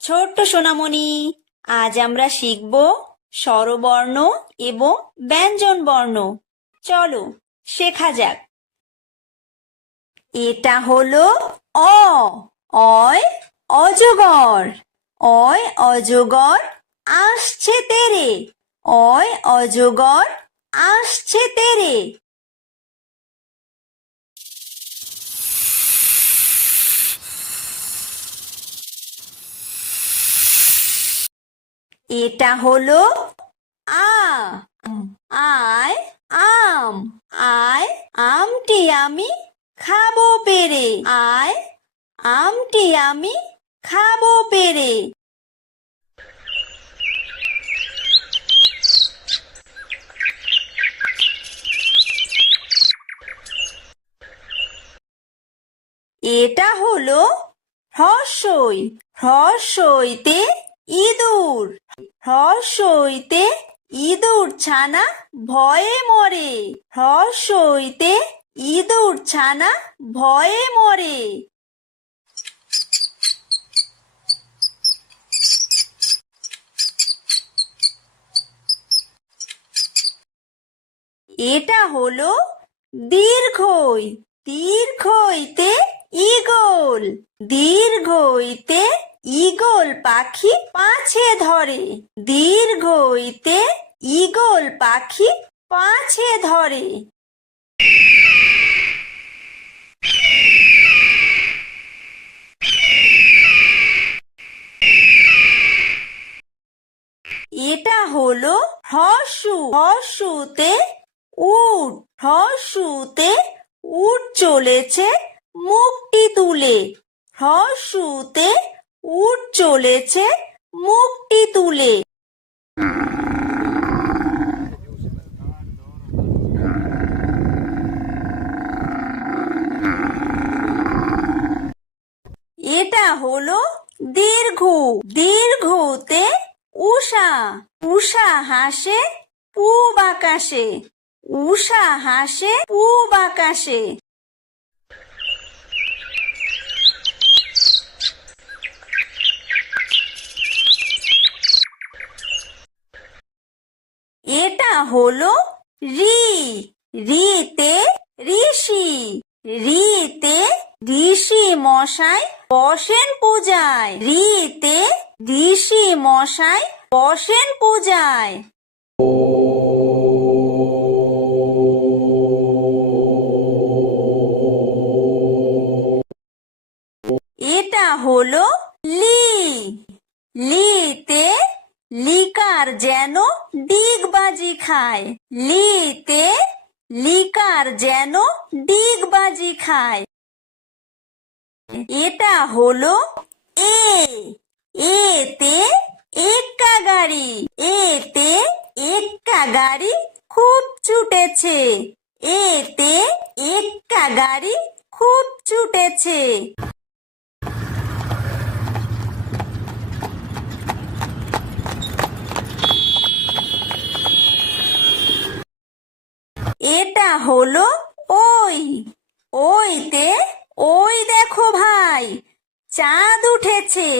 ছোট্ট সোনামণি, আজ আমরা শিখব স্বরবর্ণ এবং ব্যঞ্জন বর্ণ। চলো শেখা যাক। এটা হলো অ। অয় অজগর। অয় অজগর আসছে তেরে। অয় অজগর আসছে তেরে। এটা হলো আ। আয় আম। আয় আমটি আমি খাবো পেরে। আয় আমটি আমি খাবো পেরে। এটা হলো হ্রস্বই। হ্রস্বইতে ইঁদুর। হ্রস্বইতে ইঁদুর ছানা ভয়ে মরে। হ্রস্বইতে ইঁদুর ছানা ভয়ে মরে। এটা হলো দীর্ঘই। দীর্ঘইতে ঈগল। দীর্ঘইতে ঈগল পাখি পাছে ধরে। দীর্ঘইতে ঈগল পাখি পাছে ধরে। এটা হলো হর্ষু। হর্ষুতে উট। হর্ষুতে উট চলেছে মুখটি তুলে। হর্ষুতে উট চলেছে মুখটি তুলে। এটা হলো দীর্ঘ। দীর্ঘতে উষা। উষা হাসে পূব আকাশে। উষা হাসে পূব আকাশে। এটা হলো ঋ। ঋতে ঋষি। ঋতে ঋষি মশাই বসেন পূজায়। ঋতে ঋষি মশাই বসেন পূজায়। এটা হলো লি। লিতে লিকার যেন ডিগবাজি খায়। লিতে লিকার যেন ডিগবাজি খায়। এটা হলো এ। এতে এক্কা গাড়ি। এতে এক্কা গাড়ি খুব ছুটেছে। এতে এক্কা গাড়ি খুব ছুটেছে। এটা হলো ওই। ওইতে ওই দেখো ভাই চাঁদ উঠেছে।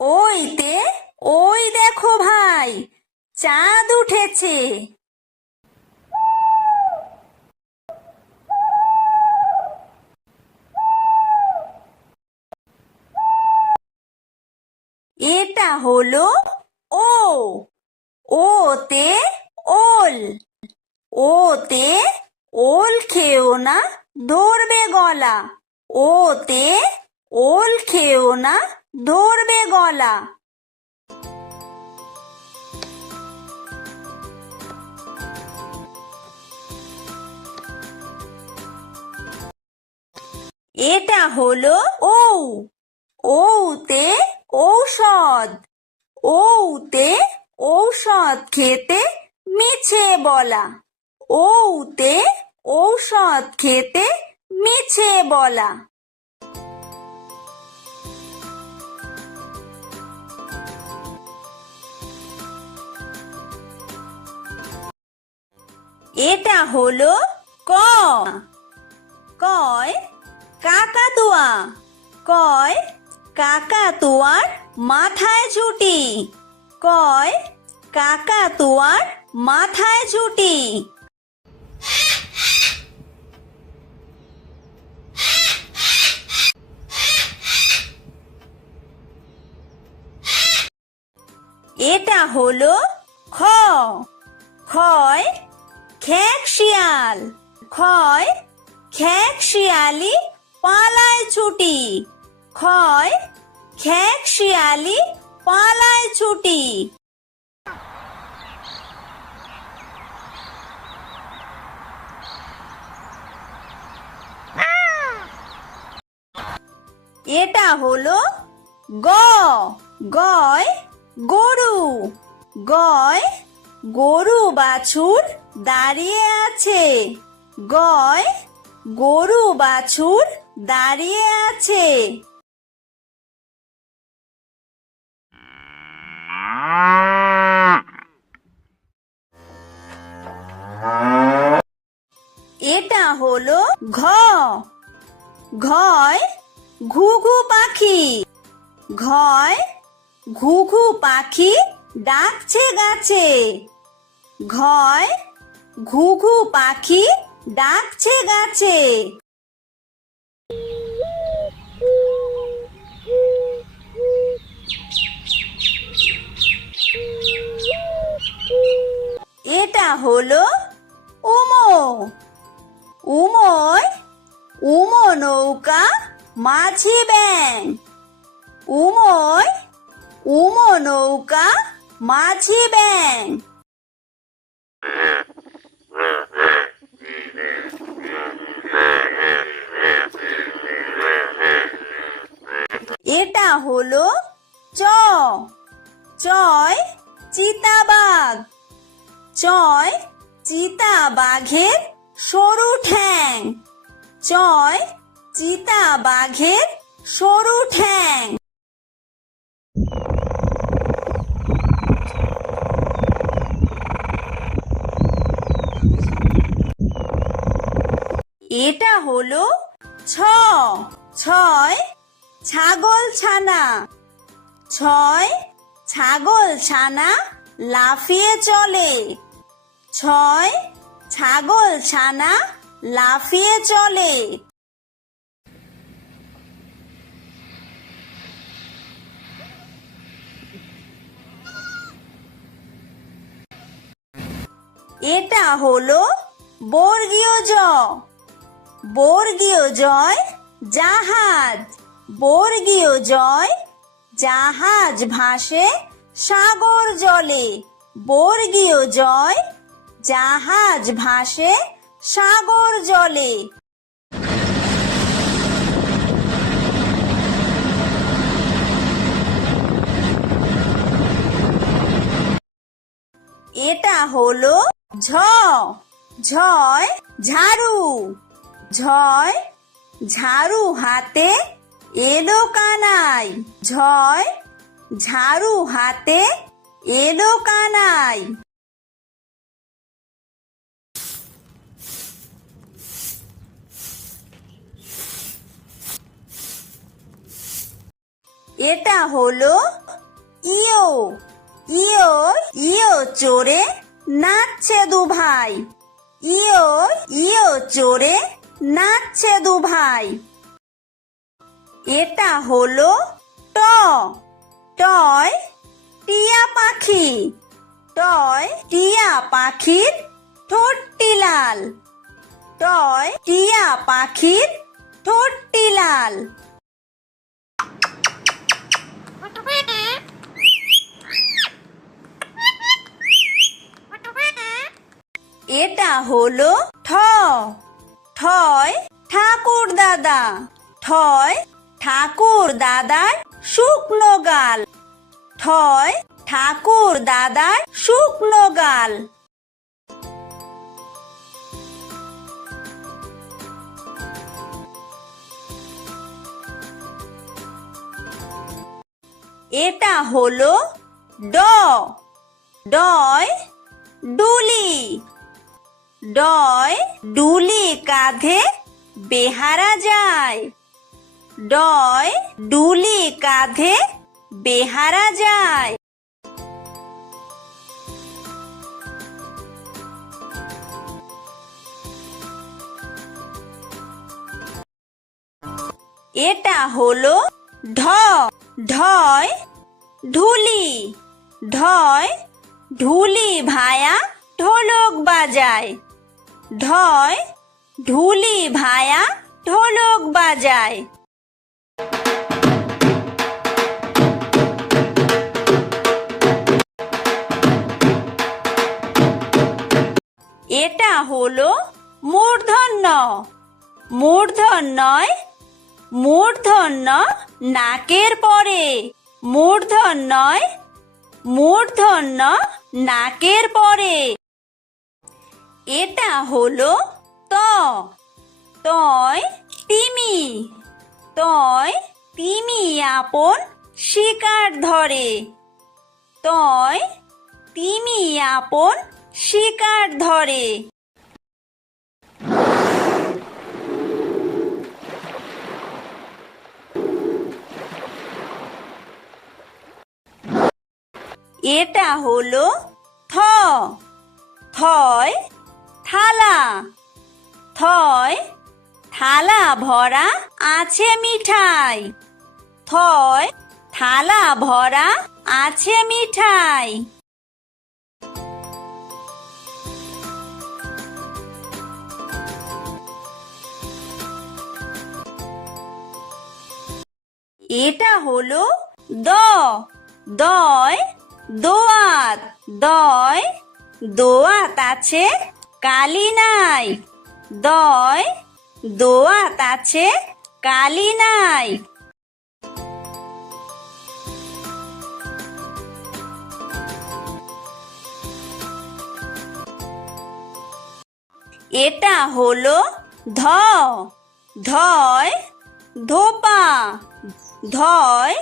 ওইতে ওই দেখো ভাই চাঁদ উঠেছে। এটা হলো ও। ওতে ওল। ওতে ওল খেও না ধরবে গলা। ওতে ওল খেও না ধরবে গলা। এটা হলো ঔ। ঔতে ঔষধ। ঔতে ঔষধ খেতে মিছে বলা। ঔতে ঔষধ খেতে মিছে বলা। এটা হলো ক, কয় কাকাতুয়া, কয় কাকাতুয়ার মাথায় ঝুঁটি, কয় কাকাতুয়ার মাথায় ঝুঁটি। এটা হলো খ, খয় খেক শিয়াল, খয় খেক শিয়ালি পালায় ছুটি, খয় খেক শিয়ালি পালায় ছুটি। এটা হলো গ, গয় গরু, গয় গরু বাছুর দাঁড়িয়ে আছে, গয় গরু বাছুর দাঁড়িয়ে আছে। এটা হলো ঘ, ঘয় ঘুঘু পাখি, ঘয় ঘুঘু পাখি ডাকছে গাছে, ঘয় ঘুঘু পাখি ডাকছে গাছে। এটা হলো উমো, উমোয় উমো নৌকা মাঝি ব্যাং, উমোয় উমো নৌকা মাঝি ব্যাং। এটা হলো চ, চয় চিতাবাঘ, চয় চিতাবাঘের সরু ঠ্যাং, চয় চিতাবাঘের সরু ঠ্যাং। এটা হলো ছ, ছয় ছাগল ছানা, ছয় ছাগল ছানা লাফিয়ে চলে, ছয় ছাগল ছানা লাফিয়ে চলে। এটা হলো বর্গীয় জ, বর্গীয় জয় জাহাজ, বর্গীয় জয় জাহাজ ভাসে সাগর জলে, বর্গীয় জয় জাহাজ ভাসে সাগর জলে। এটা হলো ঝ, ঝয় ঝাড়ু, ঝয় ঝাড়ু হাতে এলো কানাই, ঝয় ঝাড়ু হাতে এলো কানাই। এটা হলো ইয়ো, ইয়ো ইয়ো চড়ে নাচছে দু ভাই, ইয়ো ইয়ো চড়ে নাচছে দু ভাই। এটা হলো ট, টয় টিয়া পাখি, টয় টিয়া পাখির ঠোঁটটি লাল, টয় টিয়া পাখির ঠোঁটটি লাল। এটা হলো ঠ, ঠয় ঠাকুর দাদা, ঠয় ঠাকুর দাদার শুকনো গাল, ঠয় ঠাকুর দাদার শুকনো গাল। এটা হলো ড, ডয় ডুলি, ডয় ডুলি কাঁধে বেহারা যায়। ডয় ডুলি কাঁধে বেহারা যায়। এটা হলো ঢ। ঢয় ঢুলি। ঢয় ঢুলি ভায়া ঢোলক বাজায়। ঢয় ঢুলি ভায়া ঢোলক বাজায়। এটা হলো মূর্ধন্য। মূর্ধন্যয় মূর্ধন্য নাকের পরে। মূর্ধন্যয় মূর্ধন্য নাকের পরে। এটা হলো ত। তয় তিমি। তয় তিমি আপন শিকার ধরে। তয় তিমি আপন শিকার ধরে। এটা হলো থ। থয় থালা। থয় থালা ভরা আছে মিঠাই। থয় থালা ভরা আছে মিঠাই। এটা হলো দ। দয় দোয়াত। দয় দোয়াত আছে কালি নাই। দয় দোয়াত আছে কালি নাই। এটা হলো ধ। ধয় ধোপা। ধয়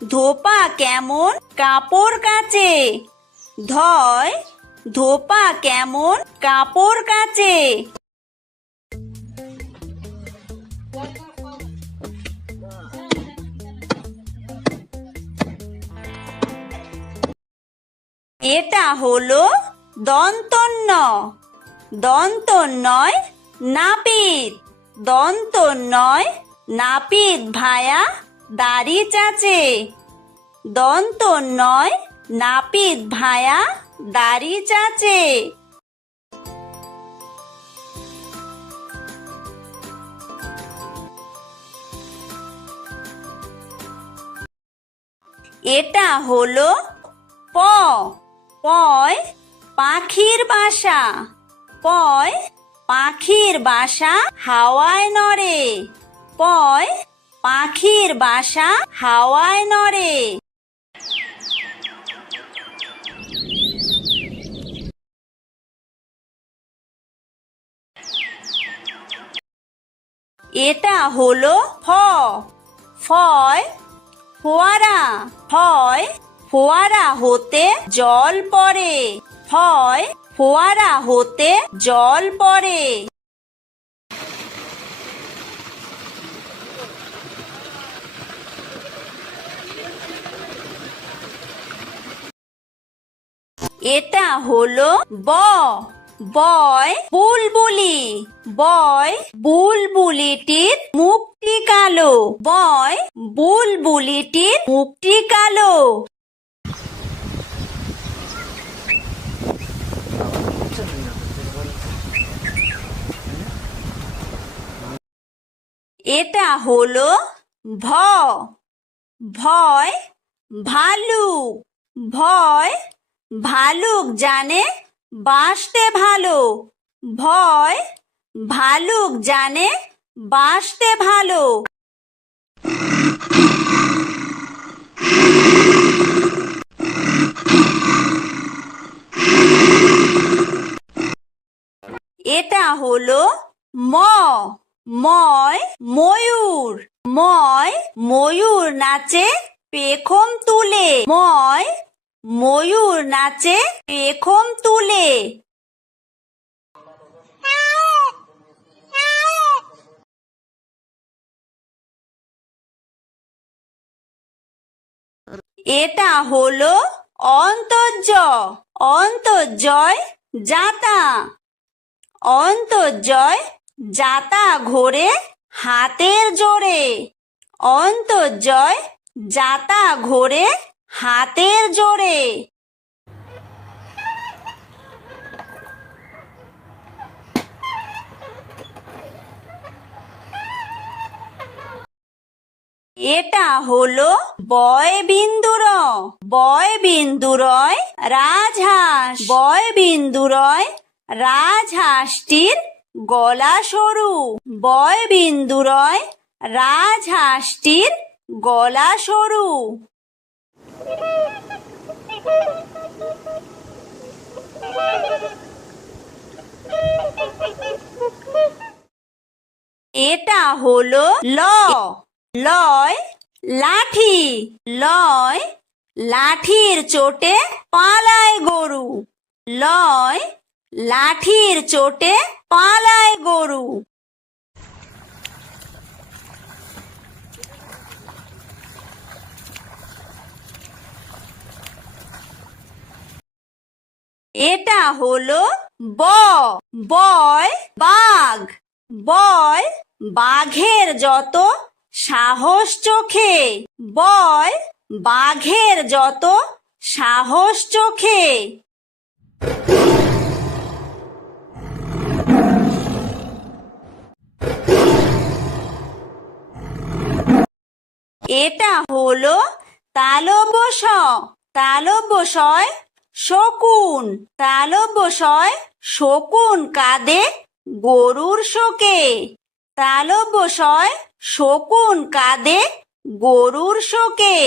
ধোপা কেমন কাপড় কাচে। ধয় ধোপা কেমন কাপড় কাচে। এটা হলো দন্তন্য। দন্তন্যয় নাপিত। দন্তন্যয় নাপিত ভায়া দাড়ি চাচে। দন্তন্যয় নাপিত ভায়া দাড়ি চাচে। এটা হলো প। পয় পাখির বাসা। পয় পাখির বাসা হাওয়ায় নড়ে। পয় পাখির বাসা হাওয়ায় নড়ে। এটা হলো ফ। ফয় ফোয়ারা। ফয় ফোয়ারা হতে জল পড়ে। ফয় ফোয়ারা হতে জল পড়ে। এটা হলো ব। বয় বুলবুলি। বয় বুলবুলিটির মুখটি কালো। বয় বুলবুলিটির মুখটি কালো। এটা হলো ভ। ভয় ভালুক। ভয় ভালুক জানে বাসতে ভালো। ভয় ভালুক জানে বাসতে ভালো। এটা হলো ম। ময় ময়ূর। ময় ময়ূর নাচে পেখম তুলে। ময় ময়ূর নাচে পেখম তুলে। এটা হলো অন্তর্জ। অন্তর্জয় যাতা। অন্তর্জয় যাতা ঘোরে হাতের জোরে। অন্তর্জয় যাতা ঘোরে হাতের জোরে। এটা হলো বয় বিন্দুর। বয় বিন্দুরয় রাজহাঁস। বয় বিন্দুরয় রাজহাঁসটির গলা সরু। বয় বিন্দুরয় রাজহাঁসটির গলা সরু। এটা হলো ল। লয় লাঠি। লয় লাঠির চোটে পালায় গরু। লয় লাঠির চোটে পালায় গরু। এটা হলো ব। বয় বাঘ। বয় বাঘের যত সাহস চোখে। বয় বাঘের যত সাহস চোখে। এটা হলো তালব্য শ। তালব্য শয় শকুন। তালব্য শয় শকুন কাঁদে গরুর শোকে। তালব্য শয় শকুন কাঁদে গরুর শোকে।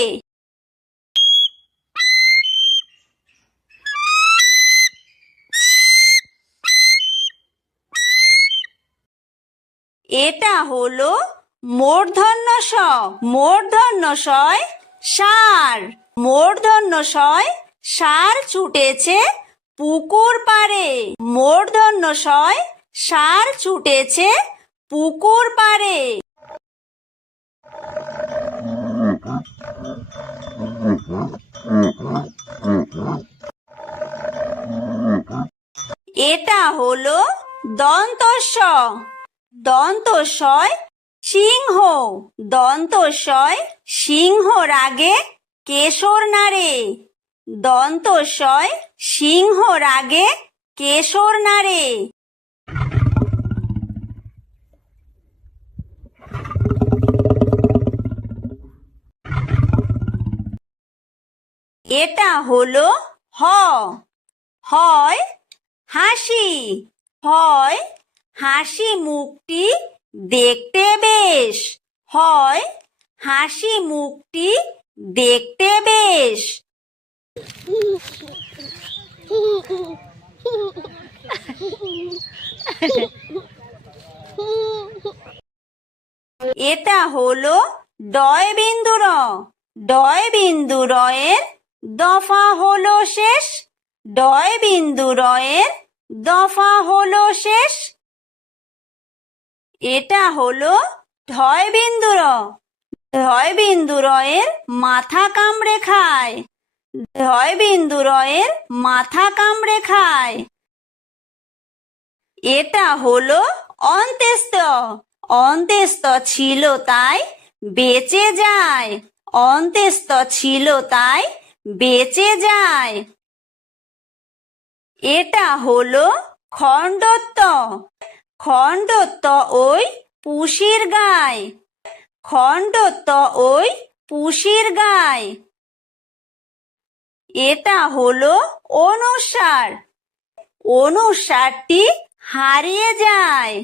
এটা হলো মূর্ধন্য ষ। মূর্ধন্য শয় ষাঁড়। মূর্ধন্য শয় ষাঁড় ছুটেছে পুকুর পাড়ে। মূর্ধন্য শয় ষাঁড় ছুটেছে পুকুর পাড়ে। এটা হলো দন্তস্ব। দন্তস্বয় সিংহ। দন্তস্বয় সিংহ রাগে কেশর নাড়ে। দন্তস্বয় সিংহ রাগে কেশর নাড়ে। এটা হলো হ। হয় হাসি। হয় হাসি মুখটি দেখতে বেশ। হয় হাসি মুখটি দেখতে বেশ। এটা হলো ডয় বিন্দু র। ডয় বিন্দু রয়ের দফা হলো শেষ। ডয় বিন্দু রয়ের দফা হলো শেষ। এটা হলো ঢয় বিন্দু র। ঢয় বিন্দু রয়ের মাথা কামড়ে খায়। ঢয় বিন্দু রয়ের মাথা কামড়ে খায়। এটা হলো অন্ত্যেস্ত। অন্ত্যেস্ত ছিল তাই বেঁচে যায়। অন্ত্যেস্ত ছিল তাই বেঁচে যায়। এটা হলো খণ্ডত্ব। খণ্ডত্ব ওই পুষির গায়। খণ্ডত্ব ওই পুষির গায়। এটা হলো অনুস্বার। অনুস্বারটি হারিয়ে যায়।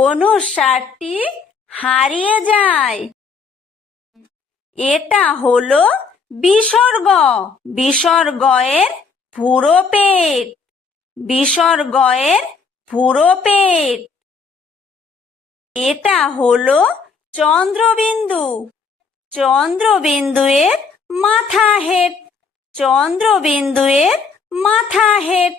অনুস্বারটি হারিয়ে যায়। এটা হলো বিসর্গ। বিসর্গয়ের পুরো পেট। বিসর্গয়ের পুরো পেট। এটা হলো চন্দ্রবিন্দু। চন্দ্রবিন্দুয়ের মাথা হেট। চন্দ্রবিন্দুয়ের মাথা হেট।